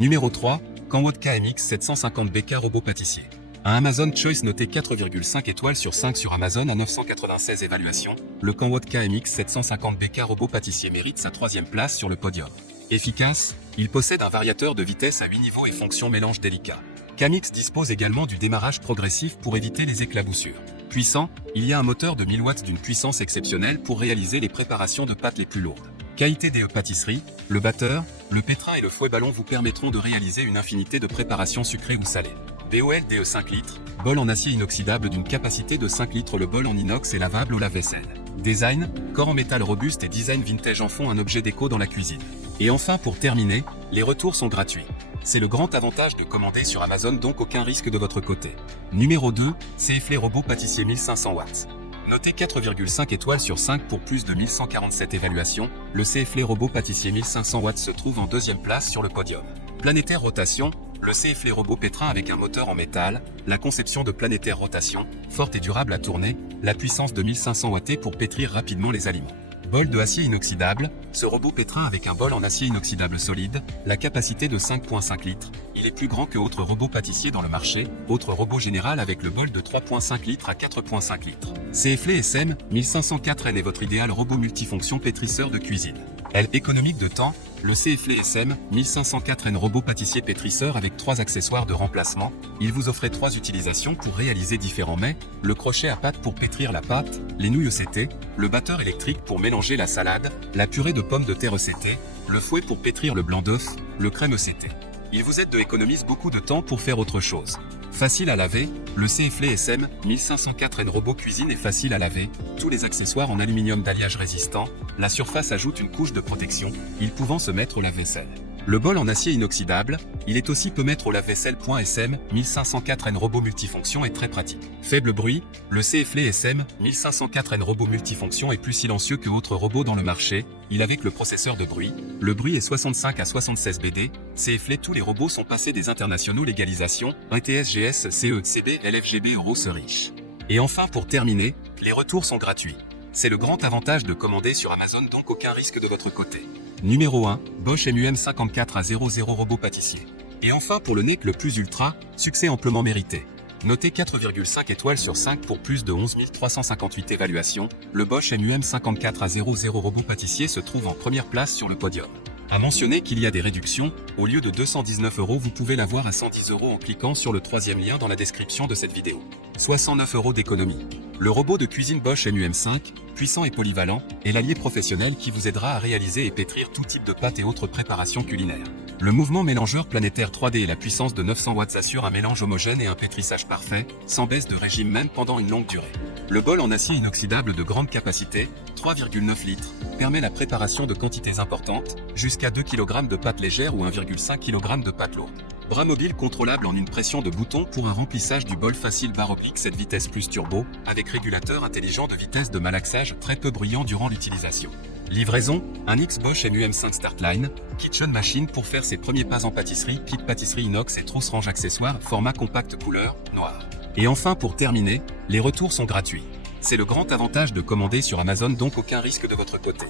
Numéro 3, Canwood KMX 750 BK robot pâtissier. Un Amazon Choice noté 4,5 étoiles sur 5 sur Amazon à 996 évaluations, le Canwood KMX 750 BK robot pâtissier mérite sa 3e place sur le podium. Efficace, il possède un variateur de vitesse à 8 niveaux et fonction mélange délicat. KMX dispose également du démarrage progressif pour éviter les éclaboussures. Puissant, il y a un moteur de 1000 watts d'une puissance exceptionnelle pour réaliser les préparations de pâtes les plus lourdes. Qualité des pâtisseries, le batteur, le pétrin et le fouet ballon vous permettront de réaliser une infinité de préparations sucrées ou salées. BOLDE 5 litres, bol en acier inoxydable d'une capacité de 5 litres. Le bol en inox est lavable au lave-vaisselle. Design, corps en métal robuste et design vintage en font un objet déco dans la cuisine. Et enfin pour terminer, les retours sont gratuits. C'est le grand avantage de commander sur Amazon, donc aucun risque de votre côté. Numéro 2, CFL robot pâtissier 1500 watts. Noté 4,5 étoiles sur 5 pour plus de 1147 évaluations, le CFL robot pâtissier 1500 watts se trouve en 2e place sur le podium. Planétaire rotation, le CFL robot pétrin avec un moteur en métal, la conception de planétaire rotation, forte et durable à tourner, la puissance de 1500 watts pour pétrir rapidement les aliments. Bol de acier inoxydable, ce robot pétrin avec un bol en acier inoxydable solide, la capacité de 5,5 litres, il est plus grand que autres robots pâtissiers dans le marché, autre robot général avec le bol de 3,5 litres à 4,5 litres. CFL SM 1504N est votre idéal robot multifonction pétrisseur de cuisine. Elle économique de temps, le CFL SM 1504N robot pâtissier pétrisseur avec 3 accessoires de remplacement, il vous offrait 3 utilisations pour réaliser différents mets, le crochet à pâte pour pétrir la pâte, les nouilles ECT, le batteur électrique pour mélanger la salade, la purée de pommes de terre ECT, le fouet pour pétrir le blanc d'œuf, le crème ECT. Il vous aide et économise beaucoup de temps pour faire autre chose. Facile à laver, le CFL SM 1504N robot cuisine est facile à laver, tous les accessoires en aluminium d'alliage résistant, la surface ajoute une couche de protection, il pouvant se mettre au lave-vaisselle. Le bol en acier inoxydable, il est aussi peut mettre au lave-vaisselle. SM 1504N robot multifonction est très pratique. Faible bruit, le CFL SM 1504N robot multifonction est plus silencieux que autres robots dans le marché, il avec le processeur de bruit, le bruit est 65 à 76 BD, CFL tous les robots sont passés des internationaux légalisation, ITS-GS, CE, CB, LFGB Euro se riche. Et enfin pour terminer, les retours sont gratuits. C'est le grand avantage de commander sur Amazon, donc aucun risque de votre côté. Numéro 1, Bosch MUM 54 à 00 robot pâtissier. Et enfin pour le NEC le plus ultra, succès amplement mérité. Noté 4,5 étoiles sur 5 pour plus de 11 358 évaluations, le Bosch MUM 54 à 00 robot pâtissier se trouve en première place sur le podium. À mentionner qu'il y a des réductions, au lieu de 219 € vous pouvez l'avoir à 110 € en cliquant sur le 3e lien dans la description de cette vidéo. Soit 109 € d'économie. Le robot de cuisine Bosch MUM5, puissant et polyvalent, est l'allié professionnel qui vous aidera à réaliser et pétrir tout type de pâtes et autres préparations culinaires. Le mouvement mélangeur planétaire 3D et la puissance de 900 watts assurent un mélange homogène et un pétrissage parfait, sans baisse de régime même pendant une longue durée. Le bol en acier inoxydable de grande capacité, 3,9 litres, permet la préparation de quantités importantes, jusqu'à 2 kg de pâtes légères ou 1,5 kg de pâtes lourdes. Bras mobile contrôlable en une pression de bouton pour un remplissage du bol facile barre oblique 7 vitesses plus turbo, avec régulateur intelligent de vitesse de malaxage très peu bruyant durant l'utilisation. Livraison, un X Bosch MUM5 Startline, Kitchen Machine pour faire ses premiers pas en pâtisserie, kit pâtisserie inox et trousse range accessoires, format compact couleur, noir. Et enfin pour terminer, les retours sont gratuits. C'est le grand avantage de commander sur Amazon, donc aucun risque de votre côté.